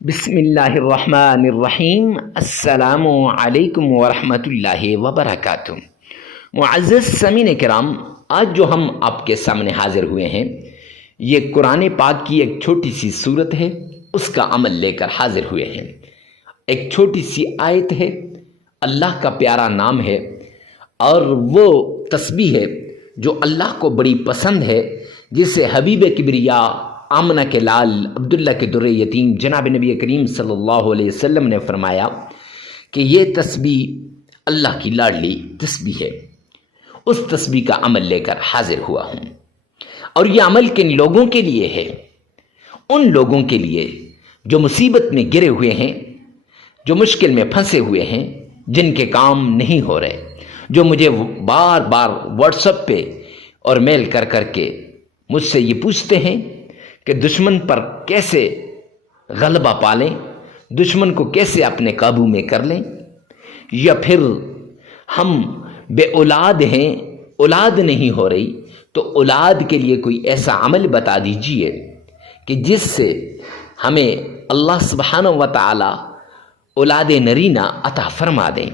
بسم اللہ الرحمن الرحیم۔ السلام علیکم ورحمۃ اللہ وبرکاتہ۔ معزز سامعین کرام، آج جو ہم آپ کے سامنے حاضر ہوئے ہیں یہ قرآن پاک کی ایک چھوٹی سی صورت ہے، اس کا عمل لے کر حاضر ہوئے ہیں۔ ایک چھوٹی سی آیت ہے، اللہ کا پیارا نام ہے اور وہ تسبیح ہے جو اللہ کو بڑی پسند ہے، جسے حبیب کبریا آمنہ کے لال عبداللہ کے در یتیم جناب نبی کریم صلی اللہ علیہ وسلم نے فرمایا کہ یہ تسبیح اللہ کی لاڈلی تسبیح ہے۔ اس تسبیح کا عمل لے کر حاضر ہوا ہوں، اور یہ عمل کن لوگوں کے لیے ہے؟ ان لوگوں کے لیے جو مصیبت میں گرے ہوئے ہیں، جو مشکل میں پھنسے ہوئے ہیں، جن کے کام نہیں ہو رہے، جو مجھے بار بار واٹس ایپ پہ اور میل کر کر کے مجھ سے یہ پوچھتے ہیں کہ دشمن پر کیسے غلبہ پالیں، دشمن کو کیسے اپنے قابو میں کر لیں، یا پھر ہم بے اولاد ہیں، اولاد نہیں ہو رہی، تو اولاد کے لیے کوئی ایسا عمل بتا دیجئے کہ جس سے ہمیں اللہ سبحانہ و تعالی اولاد نرینہ عطا فرما دیں۔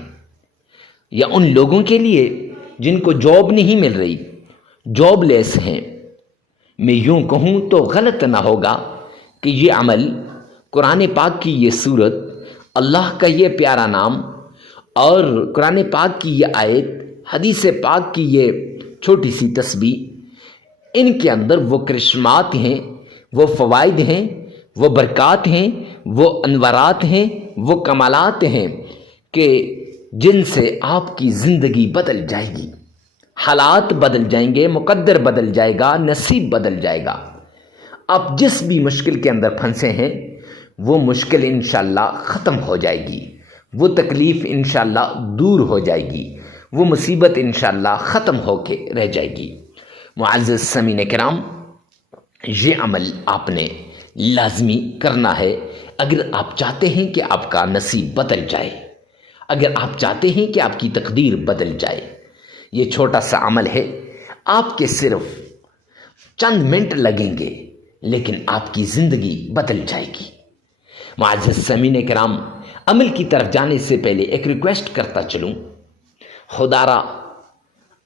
یا ان لوگوں کے لیے جن کو جاب نہیں مل رہی، جاب لیس ہیں، میں یوں کہوں تو غلط نہ ہوگا کہ یہ عمل، قرآن پاک کی یہ صورت، اللہ کا یہ پیارا نام اور قرآن پاک کی یہ آیت، حدیث پاک کی یہ چھوٹی سی تسبیح، ان کے اندر وہ کرشمات ہیں، وہ فوائد ہیں، وہ برکات ہیں، وہ انوارات ہیں، وہ کمالات ہیں کہ جن سے آپ کی زندگی بدل جائے گی، حالات بدل جائیں گے، مقدر بدل جائے گا، نصیب بدل جائے گا۔ آپ جس بھی مشکل کے اندر پھنسے ہیں وہ مشکل انشاءاللہ ختم ہو جائے گی، وہ تکلیف انشاءاللہ دور ہو جائے گی، وہ مصیبت انشاءاللہ ختم ہو کے رہ جائے گی۔ معزز سامعین کرام، یہ عمل آپ نے لازمی کرنا ہے اگر آپ چاہتے ہیں کہ آپ کا نصیب بدل جائے، اگر آپ چاہتے ہیں کہ آپ کی تقدیر بدل جائے۔ یہ چھوٹا سا عمل ہے، آپ کے صرف چند منٹ لگیں گے لیکن آپ کی زندگی بدل جائے گی۔ معزز سامعین کرام، عمل کی طرف جانے سے پہلے ایک ریکویسٹ کرتا چلوں، خدا را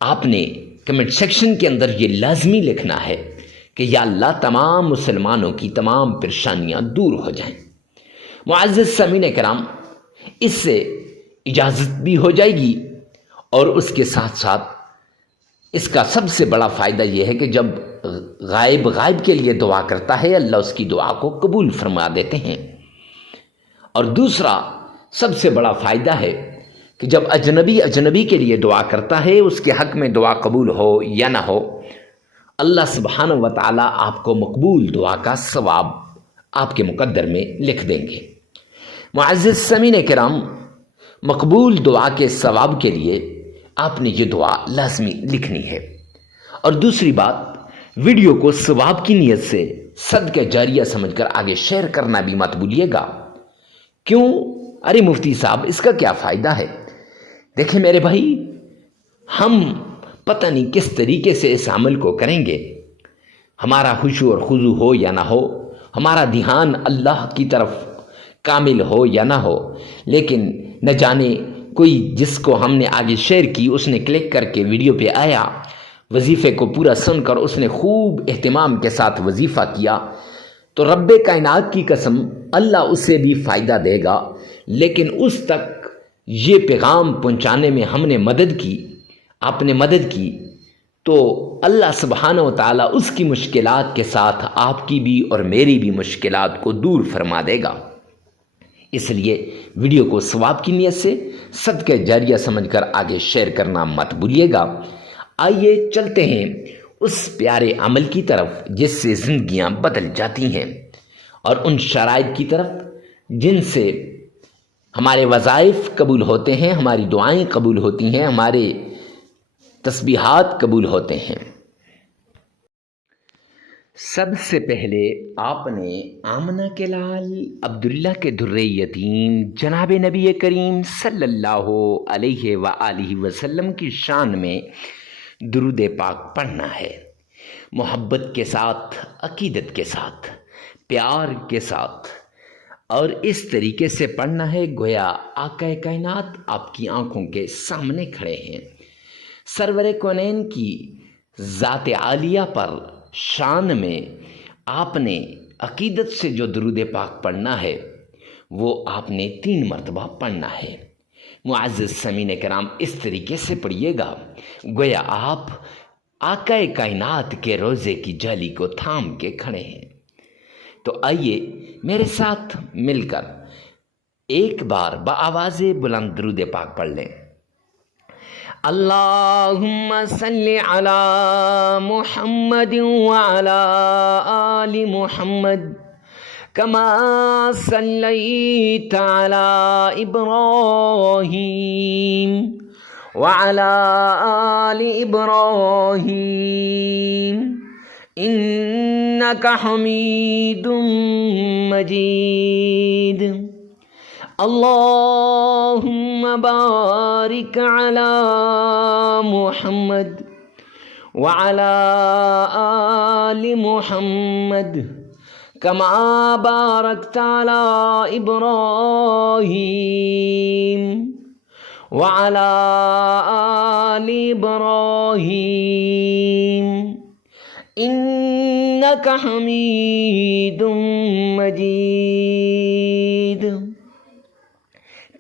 آپ نے کمنٹ سیکشن کے اندر یہ لازمی لکھنا ہے کہ یا اللہ تمام مسلمانوں کی تمام پریشانیاں دور ہو جائیں۔ معزز سامعین کرام، اس سے اجازت بھی ہو جائے گی، اور اس کے ساتھ ساتھ اس کا سب سے بڑا فائدہ یہ ہے کہ جب غائب کے لیے دعا کرتا ہے، اللہ اس کی دعا کو قبول فرما دیتے ہیں۔ اور دوسرا سب سے بڑا فائدہ ہے کہ جب اجنبی کے لیے دعا کرتا ہے، اس کے حق میں دعا قبول ہو یا نہ ہو، اللہ سبحانہ و تعالی آپ کو مقبول دعا کا ثواب آپ کے مقدر میں لکھ دیں گے۔ معزز سامعین کرام، مقبول دعا کے ثواب کے لیے آپ نے یہ دعا لازمی لکھنی ہے۔ اور دوسری بات، ویڈیو کو ثواب کی نیت سے صدقہ جاریہ سمجھ کر آگے شیئر کرنا بھی مت بھولیے گا۔ کیوں؟ ارے مفتی صاحب، اس کا کیا فائدہ ہے؟ دیکھیں میرے بھائی، ہم پتہ نہیں کس طریقے سے اس عمل کو کریں گے، ہمارا خشوع اور خضوع ہو یا نہ ہو، ہمارا دھیان اللہ کی طرف کامل ہو یا نہ ہو، لیکن نہ جانے کوئی جس کو ہم نے آگے شیئر کی، اس نے کلک کر کے ویڈیو پہ آیا، وظیفے کو پورا سن کر اس نے خوب اہتمام کے ساتھ وظیفہ کیا، تو رب کائنات کی قسم اللہ اسے بھی فائدہ دے گا، لیکن اس تک یہ پیغام پہنچانے میں ہم نے مدد کی، آپ نے مدد کی، تو اللہ سبحانہ و تعالی اس کی مشکلات کے ساتھ آپ کی بھی اور میری بھی مشکلات کو دور فرما دے گا۔ اس لیے ویڈیو کو ثواب کی نیت سے صدقہ جاریہ سمجھ کر آگے شیئر کرنا مت بھولیے گا۔ آئیے چلتے ہیں اس پیارے عمل کی طرف جس سے زندگیاں بدل جاتی ہیں، اور ان شرائط کی طرف جن سے ہمارے وظائف قبول ہوتے ہیں، ہماری دعائیں قبول ہوتی ہیں، ہمارے تسبیحات قبول ہوتے ہیں۔ سب سے پہلے آپ نے آمنہ کے لال عبداللہ کے در یتیم جناب نبی کریم صلی اللہ علیہ وآلہ وسلم کی شان میں درود پاک پڑھنا ہے، محبت کے ساتھ، عقیدت کے ساتھ، پیار کے ساتھ، اور اس طریقے سے پڑھنا ہے گویا آقا کائنات آپ کی آنکھوں کے سامنے کھڑے ہیں۔ سرور کونین کی ذات عالیہ پر شان میں آپ نے عقیدت سے جو درود پاک پڑھنا ہے وہ آپ نے 3 مرتبہ پڑھنا ہے۔ معزز سامعین کرام، اس طریقے سے پڑھیے گا گویا آپ آقا کائنات کے روزے کی جالی کو تھام کے کھڑے ہیں۔ تو آئیے میرے ساتھ مل کر ایک بار بآواز بلند درود پاک پڑھ لیں۔ اللہم صلی علی محمد وعلی آل محمد کما صلیت علی ابراہیم وعلی آل ابراہیم انک حمید مجید۔ اللہم بارک علی محمد وعلی آل محمد کما بارکت علی ابراہیم وعلی آل ابراہیم انک حمید مجید۔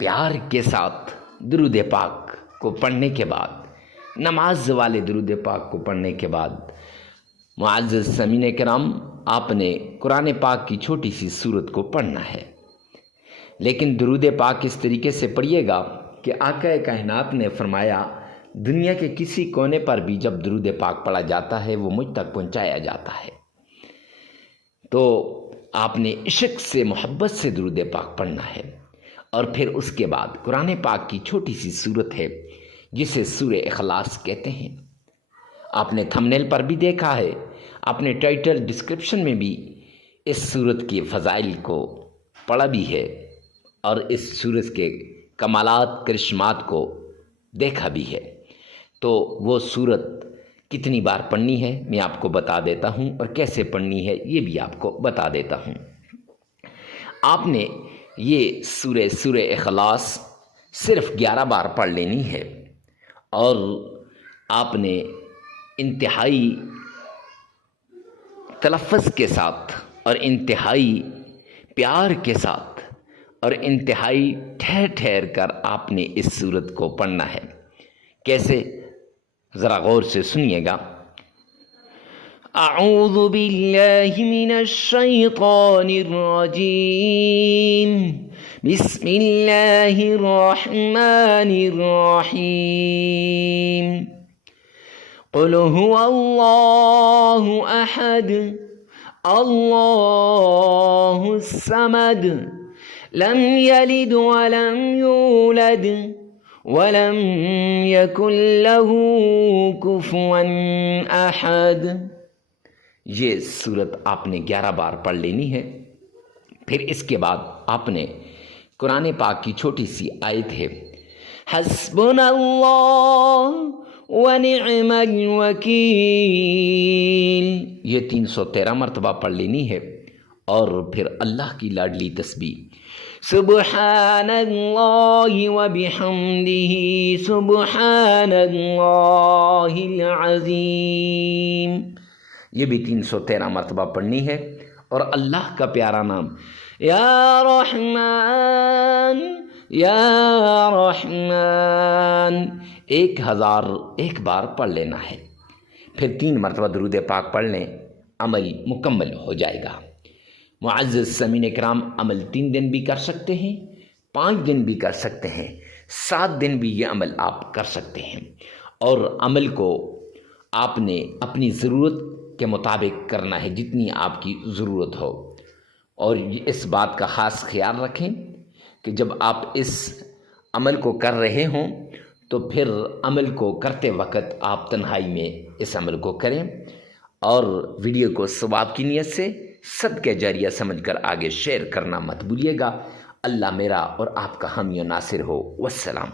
پیار کے ساتھ درود پاک کو پڑھنے کے بعد، نماز والے درود پاک کو پڑھنے کے بعد معزز سامعین کرام، آپ نے قرآن پاک کی چھوٹی سی سورت کو پڑھنا ہے، لیکن درود پاک اس طریقے سے پڑھیے گا کہ آقا کائنات نے فرمایا دنیا کے کسی کونے پر بھی جب درود پاک پڑھا جاتا ہے وہ مجھ تک پہنچایا جاتا ہے۔ تو آپ نے عشق سے، محبت سے درود پاک پڑھنا ہے، اور پھر اس کے بعد قرآن پاک کی چھوٹی سی سورت ہے جسے سورہ اخلاص کہتے ہیں۔ آپ نے تھمبنیل پر بھی دیکھا ہے، آپ نے ٹائٹل ڈسکرپشن میں بھی اس سورت کی فضائل کو پڑھا بھی ہے، اور اس سورت کے کمالات، کرشمات کو دیکھا بھی ہے۔ تو وہ سورت کتنی بار پڑھنی ہے میں آپ کو بتا دیتا ہوں، اور کیسے پڑھنی ہے یہ بھی آپ کو بتا دیتا ہوں۔ آپ نے یہ سورہ اخلاص صرف 11 بار پڑھ لینی ہے، اور آپ نے انتہائی تلفظ کے ساتھ اور انتہائی پیار کے ساتھ اور انتہائی ٹھہر ٹھہر کر آپ نے اس سورت کو پڑھنا ہے۔ کیسے؟ ذرا غور سے سنیے گا۔ اعوذ باللہ من الشیطان الرجیم، بسم اللہ الرحمن الرحیم، قل هو اللہ احد اللہ الصمد لم یلد ولم یولد ولم یکن له کفوا احد۔ یہ سورت آپ نے 11 بار پڑھ لینی ہے۔ پھر اس کے بعد آپ نے قرآن پاک کی چھوٹی سی آیت ہے حسبنا اللہ ونعم الوکیل، یہ 313 مرتبہ پڑھ لینی ہے، اور پھر اللہ کی لاڈلی تسبیح سبحان اللہ وبحمدہ سبحان اللہ العظیم، یہ بھی 313 مرتبہ پڑھنی ہے، اور اللہ کا پیارا نام یا رحمان یا رحمان 1001 بار پڑھ لینا ہے۔ پھر 3 مرتبہ درود پاک پڑھ لیں، عمل مکمل ہو جائے گا۔ معزز سامعین کرام، عمل 3 دن بھی کر سکتے ہیں، 5 دن بھی کر سکتے ہیں، 7 دن بھی یہ عمل آپ کر سکتے ہیں، اور عمل کو آپ نے اپنی ضرورت کے مطابق کرنا ہے، جتنی آپ کی ضرورت ہو۔ اور اس بات کا خاص خیال رکھیں کہ جب آپ اس عمل کو کر رہے ہوں تو پھر عمل کو کرتے وقت آپ تنہائی میں اس عمل کو کریں، اور ویڈیو کو ثواب کی نیت سے صدقہ جاریہ سمجھ کر آگے شیئر کرنا مت بھولیے گا۔ اللہ میرا اور آپ کا حامی و ناصر ہو۔ والسلام۔